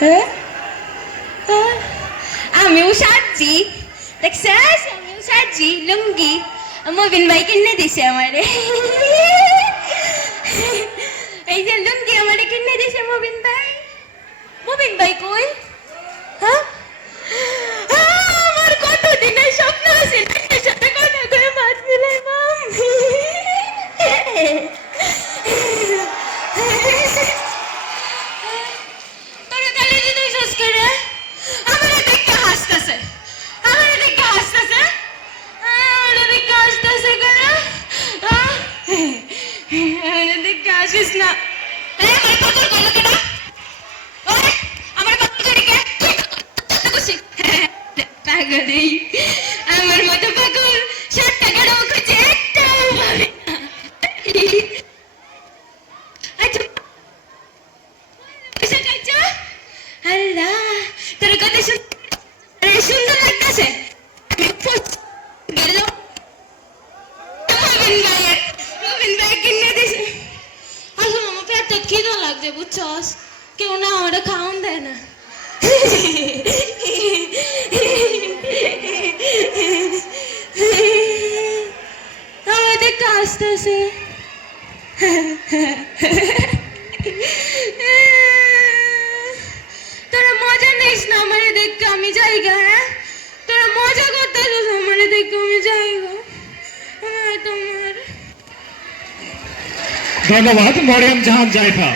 হ্যাঁ আমিও সাজছি দেখছিস আমিও সাজছি লুঙ্গি মবিন ভাই কিনে দিছে আমারে এই যে লুঙ্গি আমারে কিনে দিছে মবিন ভাই কই হ্যাঁ আমার কতদিনের স্বপ্ন আছে নিজের সাথে কথা কয়ে মাছ মিলাই মাম তোরা তাহলে দিদি শেষ করে আমারে দেখতে হাসতেছে আমারে দেখতে হাসতেছে করে আমারে দেখতে হাসিস না আমার পাগল করলো কেন ওই আমার পাগল করি কে পাগল আমার মতো পাগল 60 টাকার খুঁজে একটাও পাবে আচ্ছা পয়সা খাইছ আল্লাহ তোর কত সুন্দর লাগতেছে গেল রবিন ভাই কিনে দিছে আসলে আমার পেটটা খিদে লাগছে বুঝছস কেউ না আমারে খাওয়ান দেয় না আমাদের কাজতেছে তোরা মজা নিস না আমারে দেখতে আমি যাইগা হ্যাঁ তোরা মজা করতেছিস আমারে দেখতে আমি যাইগা তোমার ধন্যবাদ মরিয়ম জাহান জাইফা।